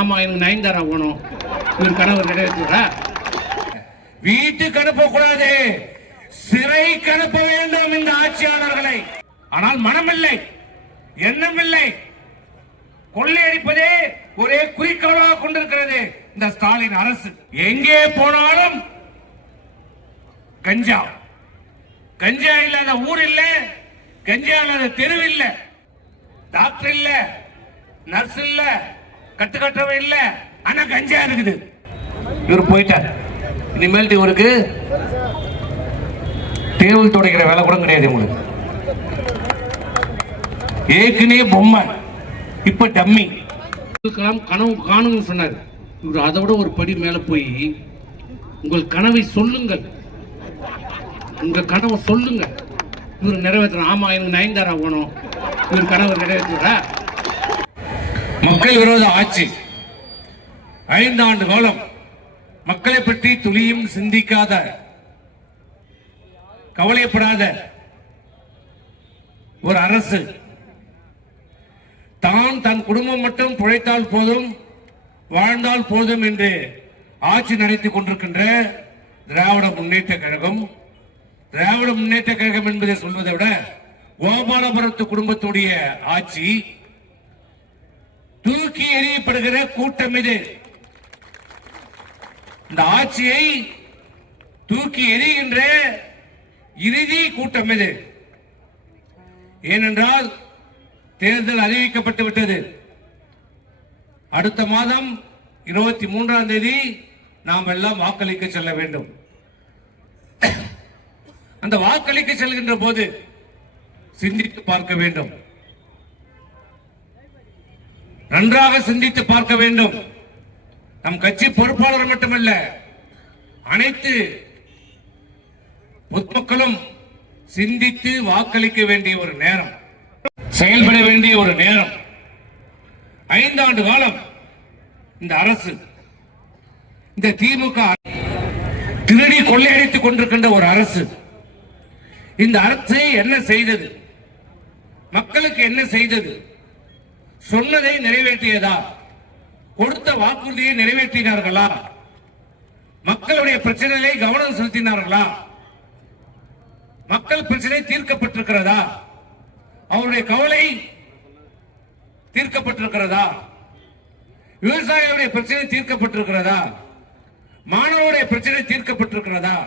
ஆமா எனக்கு நயன்தாரா வேணும். இவர் கணவர் நிறைவேற்றுறா. வீட்டுக்கு அனுப்பக்கூடாது, சிறைக்கு அனுப்ப வேண்டும் இந்த ஆட்சியாளர்களை. ஆனால் மனமில்லை, எண்ணமில்லை. கொள்ளையடிப்பதே ஒரே குறிக்கோளாக கொண்டிருக்கிறது இந்த ஸ்டாலின் அரசு. எங்கே போனாலும் கஞ்சா. கஞ்சா இல்லாத ஊர் இல்ல, கஞ்சா இல்லாத தெரு இல்ல, டாக்டர் இல்ல, நர்ஸ் இல்ல, கட்டுக்கட்டவை இல்ல, ஆனா கஞ்சா இருக்குது. இவர் போயிட்டார். இனிமேல் இவருக்கு டேபிள் துடைக்கிற வேலை கூட கிடையாது. உங்களுக்கு ஏற்கனவே பொம்மை, இப்ப டம்மி. கனவு காணுங்க சொன்னார். இவர் அதை விட ஒரு படி மேல போய் உங்கள் கனவை சொல்லுங்கள், உங்க கனவை சொல்லுங்க. இவர் நிறைவேற்ற. ஆமா எனக்கு நயன்தாரா வேணும். இவர் கனவு நிறைவேற்றுறா. மக்கள் விரோத ஆட்சி 5 ஆண்டு காலம் மக்களை பற்றி துளியும் சிந்திக்காத, கவலைப்படாத ஒரு அரசு. தன் குடும்பம் மட்டும் பிழைத்தால் போதும், வாழ்ந்தால் போதும் என்று ஆட்சி நடத்திக் கொண்டிருக்கின்ற திராவிட முன்னேற்ற கழகம். திராவிட முன்னேற்ற கழகம் என்பதை சொல்வதை விட கோபாலபுரத்து குடும்பத்துடைய ஆட்சி. தூக்கி எறியப்படுகிற கூட்டம் இது. இந்த ஆட்சியை தூக்கி எறிகின்ற இறுதி கூட்டம் இது. ஏனென்றால் தேர்தல் அறிவிக்கப்பட்டு விட்டது. அடுத்த மாதம் 23ஆம் தேதி நாம் எல்லாம் வாக்களிக்க செல்ல வேண்டும். அந்த வாக்களிக்க செல்கின்ற போது சிந்தித்து பார்க்க வேண்டும், நன்றாக சிந்தித்து பார்க்க வேண்டும். நம் கட்சி பொறுப்பாளர் மட்டுமல்ல, அனைத்து பொதுமக்களும் சிந்தித்து வாக்களிக்க வேண்டிய ஒரு நேரம், செயல்பட வேண்டிய ஒரு நேரம். 5 ஆண்டு காலம் இந்த அரசு, இந்த திமுக திருடி கொள்ளையடித்துக் கொண்டிருக்கின்ற ஒரு அரசு. இந்த அரசு என்ன செய்தது? மக்களுக்கு என்ன செய்தது? சொன்னதை நிறைவேற்றியதா? கொடுத்த வாக்குறுதியை நிறைவேற்றினார்களா? மக்களுடைய பிரச்சனைகளை கவனம் செலுத்தினார்களா? மக்கள் பிரச்சனை தீர்க்கப்பட்டிருக்கிறதா? அவருடைய கவலை தீர்க்கப்பட்டிருக்கிறதா? விவசாயிகளுடைய பிரச்சனை தீர்க்கப்பட்டிருக்கிறதா? மாணவருடைய பிரச்சனை தீர்க்கப்பட்டிருக்கிறதா?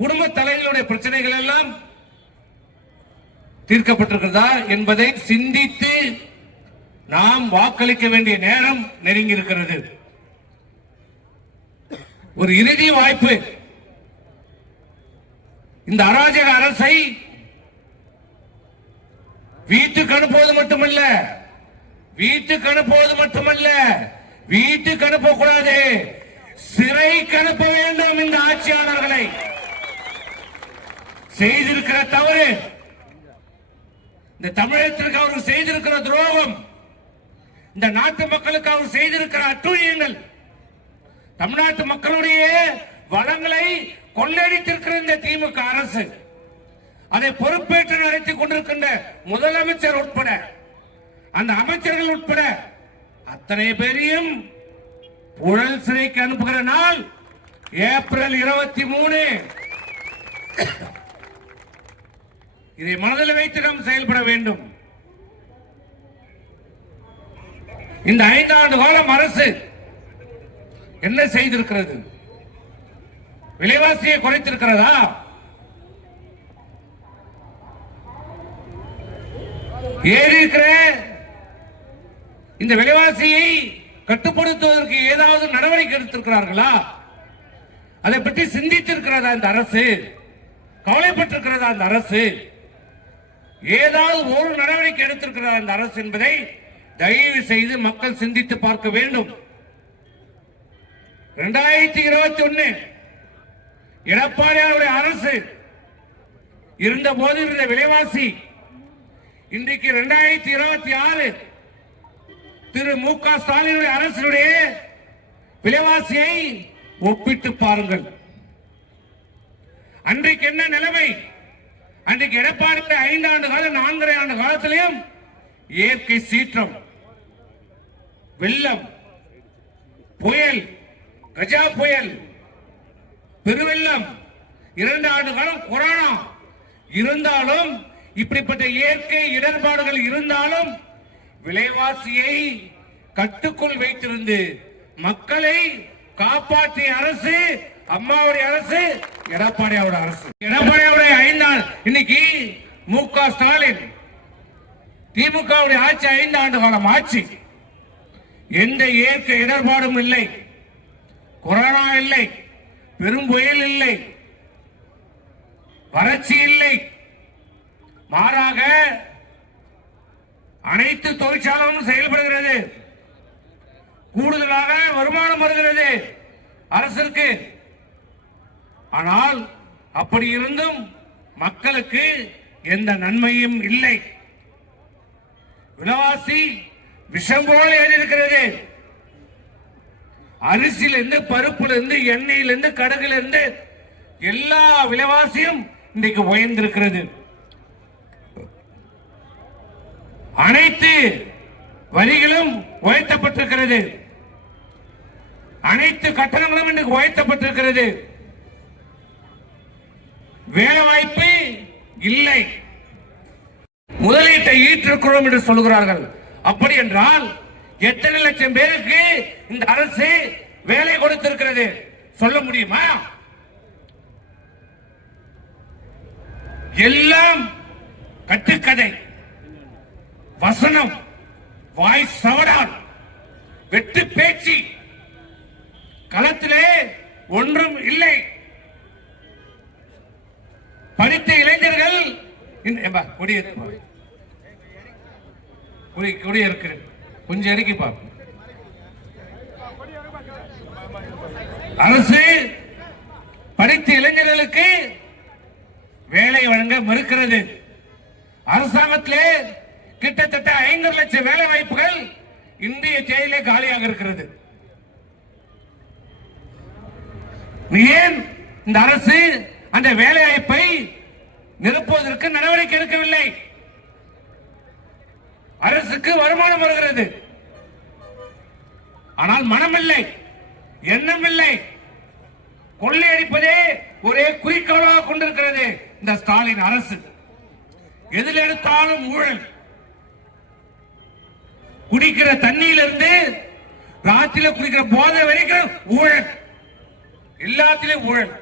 குடும்ப தலைவர்களுடைய பிரச்சனைகள் எல்லாம் தீர்க்கப்பட்டிருக்கிறதா என்பதை சிந்தித்து நாம் வாக்களிக்க வேண்டிய நேரம் நெருங்கி இருக்கிறது. ஒரு இறுதி வாய்ப்பு. இந்த அராஜக அரசை வீட்டுக்கு அனுப்புவது மட்டுமல்ல, வீட்டுக்கு அனுப்பக்கூடாது, சிறைக்கு அனுப்ப வேண்டும். இந்த ஆட்சியாளர்களை செய்திருக்கிற தவறு, இந்த தமிழகத்திற்கு அவர் செய்திருக்கிற துரோகம், இந்த நாட்டு மக்களுக்கு அவர் செய்திருக்கிற அட்டூழியங்கள், தமிழ்நாட்டு மக்களுடைய வளங்களை கொள்ளையடித்திருக்கிற இந்த திமுக அரசு, அதை பொறுப்பேற்று நடத்தி கொண்டிருக்கின்ற முதலமைச்சர் உட்பட, அந்த அமைச்சர்கள் உட்பட அத்தனை பேரையும் புழல் சிறைக்கு அனுப்புகிற நாள் ஏப்ரல் 23. இதை மனதில் வைத்து நாம் செயல்பட வேண்டும். இந்த 5 ஆண்டு காலம் அரசு என்ன செய்திருக்கிறது? விலைவாசியை குறைத்திருக்கிறதா? ஏறி இருக்கிற இந்த விலைவாசியை கட்டுப்படுத்துவதற்கு ஏதாவது நடவடிக்கை எடுத்திருக்கிறார்களா? அதை பற்றி சிந்தித்திருக்கிறதா இந்த அரசு? கவலைப்பட்டிருக்கிறதா இந்த அரசு? ஏதாவது ஒரு நடவடிக்கை எடுத்திருக்கிறதா இந்த அரசு என்பதை தயவு செய்து மக்கள் சிந்தித்து பார்க்க வேண்டும். 2021 எடப்பாடியாருடைய அரசு இருந்த போது இருந்த விலைவாசி இன்றைக்கு 2026 திரு மு.க. ஸ்டாலினுடைய அரசுடைய விலைவாசியை ஒப்பிட்டு பாருங்கள். அன்றைக்கு என்ன நிலைமை? அன்றைக்கு எடப்பாடி 5 ஆண்டு காலம் 4.5 ஆண்டு காலத்திலையும் இயற்கை சீற்றம், வெள்ளம், புயல், கஜா புயல், பெருவெள்ளம், 2 ஆண்டு காலம் கொரோனா இருந்தாலும், இப்படிப்பட்ட இயற்கை இடர்பாடுகள் இருந்தாலும் விலைவாசியை கட்டுக்குள் வைத்திருந்து மக்களை காப்பாற்றிய அரசு அம்மாவுடைய அரசு, எடப்பாடியோட அரசு. எடப்பாடியோட 5 ஆண்டு, இன்னைக்கு மு.க. ஸ்டாலின் திமுகவுடைய ஆட்சி 5 ஆண்டு காலம் ஆட்சி. எந்த இயற்கை இடர்பாடும் இல்லை, கொரோனா இல்லை, பெரும் புயல் இல்லை, வறட்சி இல்லை. மாறாக அனைத்து தொழிற்சாலைகளும் செயல்படுகிறது. கூடுதலாக வருமானம் வருகிறது அரசிற்கு. ஆனால் அப்படி இருந்தும் மக்களுக்கு எந்த நன்மையும் இல்லை. விலைவாசி விஷம் போல ஏறியிருக்கிறது. அரிசியிலிருந்து, பருப்பிலிருந்து, எண்ணெயிலிருந்து, கடுகிலிருந்து எல்லா விலைவாசியும் இன்றைக்கு உயர்ந்திருக்கிறது. அனைத்து வரிகளும் உயர்த்தப்பட்டிருக்கிறது. அனைத்து கட்டணங்களும் இன்றைக்கு உயர்த்தப்பட்டிருக்கிறது. வேலை வாய்ப்பு இல்லை. முதலீட்டை ஈட்டிருக்கிறோம் என்று சொல்கிறார்கள். அப்படி என்றால் எத்தனை லட்சம் பேருக்கு இந்த அரசு வேலை கொடுத்திருக்கிறது சொல்ல முடியுமா? எல்லாம் கட்டுக்கதை, வசனம், வாய் சவடால், வெட்டு பேச்சு, களத்திலே ஒன்றும் இல்லை. படித்த இளைஞர்கள் குடியிருக்கிற கொஞ்சம் இறக்கி பார்ப்போம். அரசு படித்த இளைஞர்களுக்கு வேலை வழங்க மறுக்கிறது. அரசாங்கத்திலே கிட்டத்தட்ட 5 லட்சம் வேலை வாய்ப்புகள் இந்திய தேதியிலே காலியாக இருக்கிறது. ஏன் இந்த அரசு அந்த வேலை வாய்ப்பை நிரப்புவதற்கு நடவடிக்கை எடுக்கவில்லை? அரசுக்கு வருமானம் வருகிறது, ஆனால் மனமில்லை, எண்ணம் இல்லை. கொள்ளையடிப்பதே ஒரே குறிக்கோளாக கொண்டிருக்கிறது இந்த ஸ்டாலின் அரசு. எதில் எடுத்தாலும் ஊழல். குடிக்கிற தண்ணியிலிருந்து ராத்திரில குடிக்கிற போதை வரைக்கும் ஊழல், எல்லாத்திலும் ஊழல்.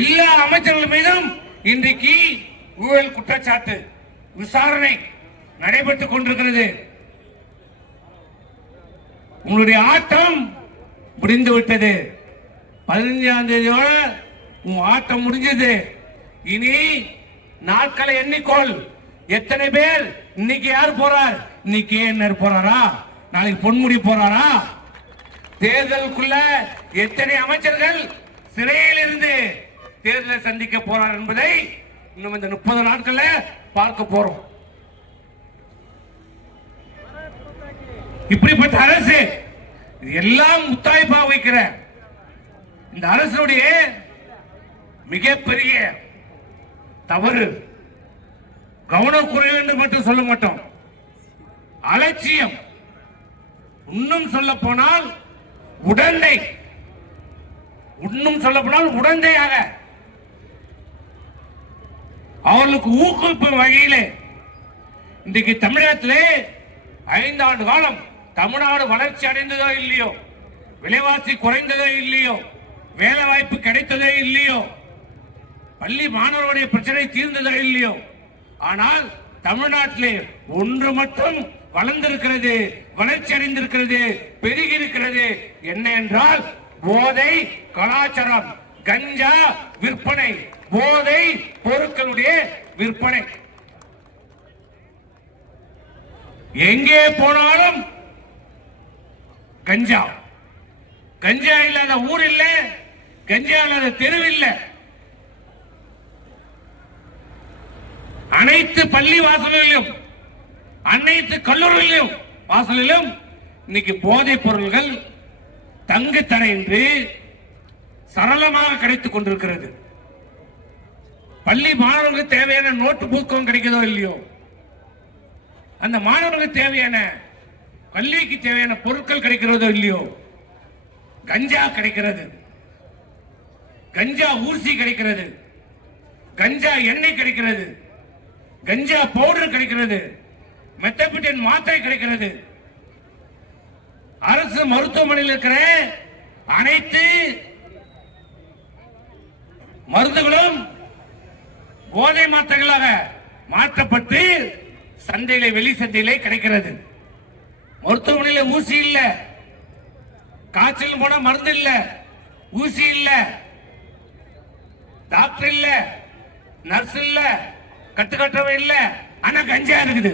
எல்லா அமைச்சர்கள் மீதும் இன்றைக்கு ஊழல் குற்றச்சாட்டு, விசாரணை நடைபெற்றுக் கொண்டிருக்கிறது. உங்களுடைய ஆட்டம் முடிந்து விட்டது. 15ஆம் தேதியோட உன் ஆட்டம் முடிஞ்சது. இனி நாட்களை எண்ணிக்கொள். எத்தனை பேர் இன்னைக்கு யார் போறார்? இன்னைக்கு என்ன போறாரா? நாளைக்கு பொன்முடி போறாரா? தேர்தலுக்குள்ள எத்தனை அமைச்சர்கள் சிறையில் இருந்து தேர்தலை சந்திக்க போறார் என்பதை இன்னும் இந்த 30 நாட்கள்ல பார்க்க போறோம். இப்படிப்பட்ட அரசு எல்லாம் முத்தாய்ப்பா வைக்கிற இந்த அரசுடைய மிகப்பெரிய தவறு கவனக்குறைவு என்று மட்டும் சொல்ல மாட்டோம், அலட்சியம். இன்னும் சொல்ல போனால் உடந்தை, இன்னும் சொல்ல போனால் உடந்தையாக அவர்களுக்கு ஊக்குவிக்கும் வகையிலே இன்றைக்கு தமிழகத்திலே 5 ஆண்டு காலம் தமிழ்நாடு வளர்ச்சி அடைந்ததோ இல்லையோ, விலைவாசி குறைந்ததோ இல்லையோ, வேலை வாய்ப்பு கிடைத்ததோ இல்லையோ, பள்ளி மாணவருடைய பிரச்சனை தீர்ந்ததோ இல்லையோ, ஆனால் தமிழ்நாட்டிலே ஒன்று மட்டும் வளர்ந்திருக்கிறது, வளர்ச்சி அடைந்திருக்கிறது, பெருகி இருக்கிறது. என்ன என்றால் போதை கலாச்சாரம், கஞ்சா விற்பனை, போதை பொருட்களுடைய விற்பனை. எங்கே போனாலும் கஞ்சா. கஞ்சா இல்லாத ஊர் இல்ல, கஞ்சா இல்லாத தெரு இல்ல. அனைத்து பள்ளி வாசலிலும், அனைத்து கல்லூரிகளிலும் வாசலிலும் இன்னைக்கு போதைப் பொருள்கள் தங்கு தடையின்றி சரளமாக கிடைத்துக் கொண்டிருக்கிறது. பள்ளி மாணவர்களுக்கு தேவையான நோட்டு புத்தகம் கிடைக்கிறதோ இல்லையோ, அந்த மாணவர்களுக்கு தேவையான கல்லிக்கு தேவையான பொருட்கள் கிடைக்கிறதோ இல்லையோ, கஞ்சா கிடைக்கிறது, கஞ்சா ஊசி கிடைக்கிறது, கஞ்சா எண்ணெய் கிடைக்கிறது, கஞ்சா பவுடர் கிடைக்கிறது, மெத்தபெட்டின் மாத்திரை கிடைக்கிறது. அரசு மருத்துவமனையில் இருக்கிற அனைத்து மருந்துகளும் போதை மாத்திரைகளாக மாற்றப்பட்டு சந்தையில, வெளி சந்தையிலே கிடைக்கிறது. மருத்துவமனையில ஊசி இல்ல, காய்ச்சல் போன மருந்து இல்ல, ஊசி இல்ல, டாக்டர் இல்ல, நர்ஸ் இல்ல, கட்டுக்கட்டவன் இல்ல, ஆனா கஞ்சா இருக்குது.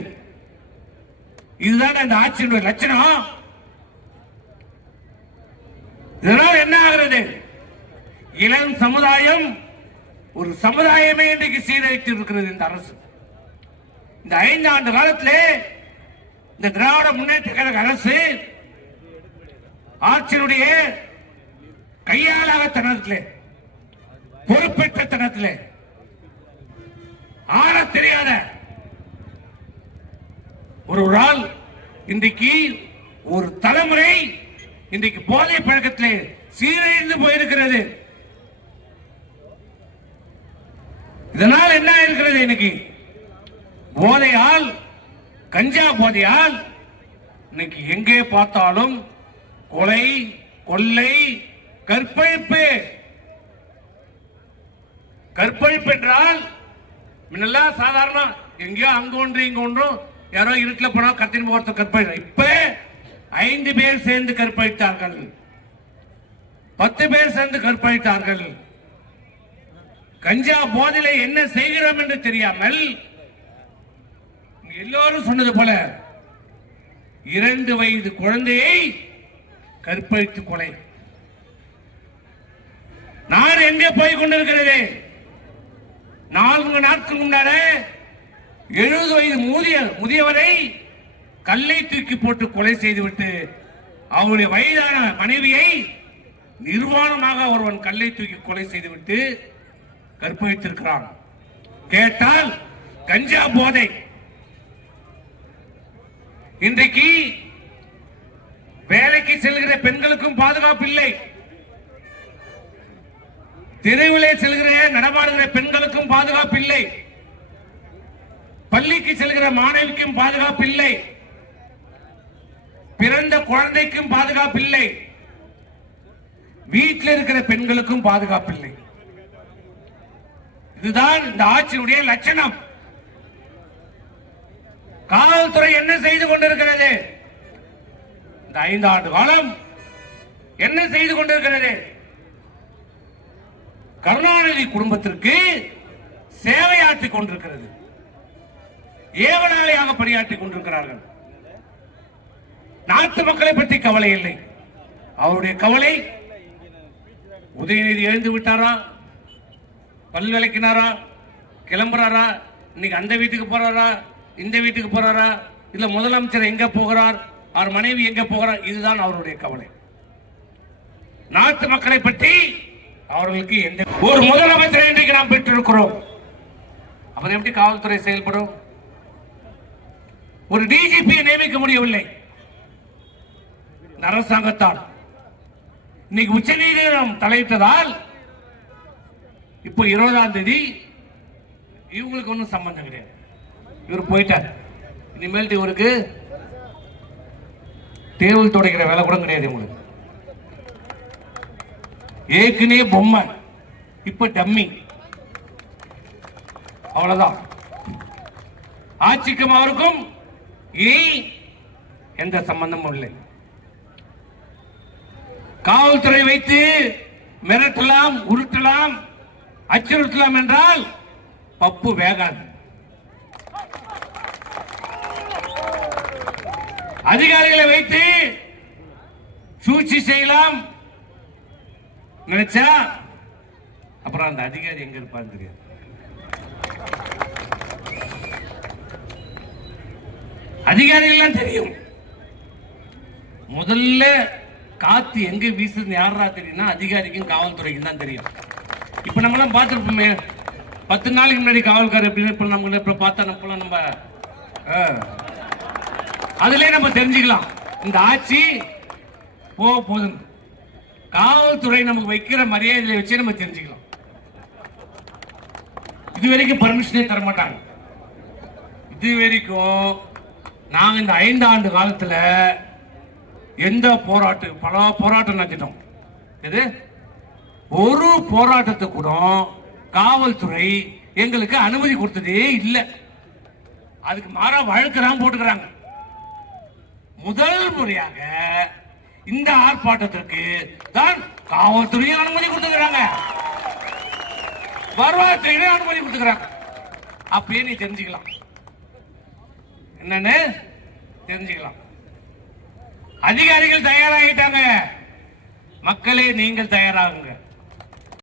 இதுதான் அந்த ஆட்சியினுடைய லட்சணம். இதனால் என்ன ஆகிறது? இளம் சமுதாயம் ஒரு சமுதாயமே இன்றைக்கு சீரழித்து இருக்கிறது இந்த அரசு. இந்த 5 ஆண்டு காலத்திலே இந்த திராவிட முன்னேற்ற கழக அரசு ஆட்சியினுடைய கையாளாகத்தனத்திலே, பொறுப்பேற்றத்தனத்திலே, ஆள தெரியாத ஒரு ஆள் இன்றைக்கு ஒரு தலைமுறை இன்றைக்கு போதை பழக்கத்திலே சீரழிந்து போயிருக்கிறது. இதனால் என்ன இருக்கிறது? இன்னைக்கு போதையால், கஞ்சா போதையால் இன்னைக்கு எங்கே பார்த்தாலும் கொலை, கொள்ளை, கற்பழிப்பு. கற்பழிப்பு என்றால் முன்னெல்லாம் சாதாரண எங்கேயோ அங்க ஒன்று இங்க ஒன்றும் யாரோ இருட்டில் போனா கத்தின் போறது கற்பழி. இப்ப 5 பேர் சேர்ந்து கற்பழித்தார்கள், 10 பேர் சேர்ந்து கற்பழித்தார்கள். கஞ்சா போதிலே என்ன செய்கிறோம் என்று தெரியாமல் எல்லோரும் சொன்னது போல 2 வயது குழந்தையை கற்பழித்து கொலை. நாடு எங்கே போய் கொண்டிருக்கிறது? 4 நாட்கள் முன்னால 70 வயது முதியவரை கல்லை தூக்கி போட்டு கொலை செய்துவிட்டு அவருடைய வயதான மனைவியை நிர்வாணமாக ஒருவன் கல்லை தூக்கி கொலை செய்துவிட்டு கற்பழித்திருக்கிறான். கேட்டால் கஞ்சா போதை. இன்றைக்கு வேலைக்கு செல்கிற பெண்களுக்கும் பாதுகாப்பு இல்லை, தெருவிலே செல்கிற நடமாடுகிற பெண்களுக்கும் பாதுகாப்பு இல்லை, பள்ளிக்கு செல்கிற மாணவிக்கும் பாதுகாப்பு இல்லை, பிறந்த குழந்தைக்கும் பாதுகாப்பு இல்லை, வீட்டில் இருக்கிற பெண்களுக்கும் பாதுகாப்பு இல்லை. இதுதான் இந்த ஆட்சியுடைய லட்சணம். காவல்துறை என்ன செய்து கொண்டிருக்கிறது? இந்த 5 ஆண்டு காலம் என்ன செய்து கொண்டிருக்கிறது? கருணாநிதி குடும்பத்திற்கு சேவையாற்றிக் கொண்டிருக்கிறது, ஏவனாளியாக பணியாற்றிக் கொண்டிருக்கிறார்கள். நாட்டு மக்களை பற்றி கவலை இல்லை. அவருடைய கவலை உதயநிதி எழுந்து விட்டாரா, பல் விளக்கினாரா, கிளம்புறாரா, இன்னைக்கு அந்த வீட்டுக்கு போறாரா, இந்த வீட்டுக்கு போறாரா, இல்ல முதலமைச்சர் எங்க போகிறார், அவர் மனைவி எங்க போகிறார், இதுதான் அவருடைய கவலை. நாட்டு மக்களை பற்றி அவர்களுக்கு எந்த ஒரு முதலமைச்சரை இன்றைக்கு நாம் பெற்றிருக்கிறோம். அப்புறம் எப்படி காவல்துறை செயல்படும்? ஒரு டிஜிபியை நியமிக்க முடியவில்லை அரசாங்கத்தால். இன்னைக்கு உச்ச நீதிமன்றம் தலையிட்டதால் இப்போ 20ஆம் தேதி இவங்களுக்கு ஒன்றும் சம்பந்தம் கிடையாது, இவர் போயிட்டார். இனிமேல் இவருக்கு டேபிள் துடைக்கிற வேலை கூட கிடையாது. இவங்களுக்கு ஏற்கனவே பொம்மை, இப்ப டம்மி, அவ்வளவுதான். ஆட்சிக்கும் அவருக்கும் இனி எந்த சம்பந்தமும் இல்லை. காவல்துறை வைத்து மிரட்டலாம், உருட்டலாம், அச்சுறுத்தலாம் என்றால் பப்பு வேகாது. அதிகாரிகளை வைத்து சூழ்ச்சி செய்யலாம் நினைச்சா அப்புறம் அந்த அதிகாரி எங்க இருப்பான்னு தெரியாது. அதிகாரிகள் தெரியும். முதல்ல காத்து எங்க வீசுது யாரா தெரியும்னா அதிகாரிக்கும் காவல்துறைக்கும் தான் தெரியும். இப்ப நம்மளாம் பார்த்துருப்போமே, 10 நாளைக்கு முன்னாடி காவல்காரர் எப்படின்னு இப்ப பார்த்தா நம்ம அதுலயே நம்ம தெரிஞ்சுக்கலாம். இந்த ஆட்சி போதும். காவல்துறை நமக்கு வைக்கிற மரியாதையை வச்சு நம்ம தெரிஞ்சுக்கலாம். இதுவரைக்கும் பர்மிஷனே தர மாட்டாங்க. இதுவரைக்கும் நாங்க இந்த 5 ஆண்டு காலத்துல எந்த பல போராட்டம் நடத்திட்டோம். இது ஒரு போராட்டத்துக்கு கூட காவல்துறை எங்களுக்கு அனுமதி கொடுத்ததே இல்லை. அதுக்கு மாறா வழக்கு தான் போட்டுக்கிறாங்க. முதல் முறையாக இந்த ஆர்ப்பாட்டத்திற்கு தான் காவல்துறையும் அனுமதி கொடுத்துக்கிறாங்க, வருவாய்த்துறையிலே அனுமதி கொடுத்துக்கிறாங்க. அப்பயே நீ தெரிஞ்சுக்கலாம், என்னன்னு தெரிஞ்சுக்கலாம். அதிகாரிகள் தயாராகிட்டாங்க, மக்களே நீங்கள் தயாராகுங்க.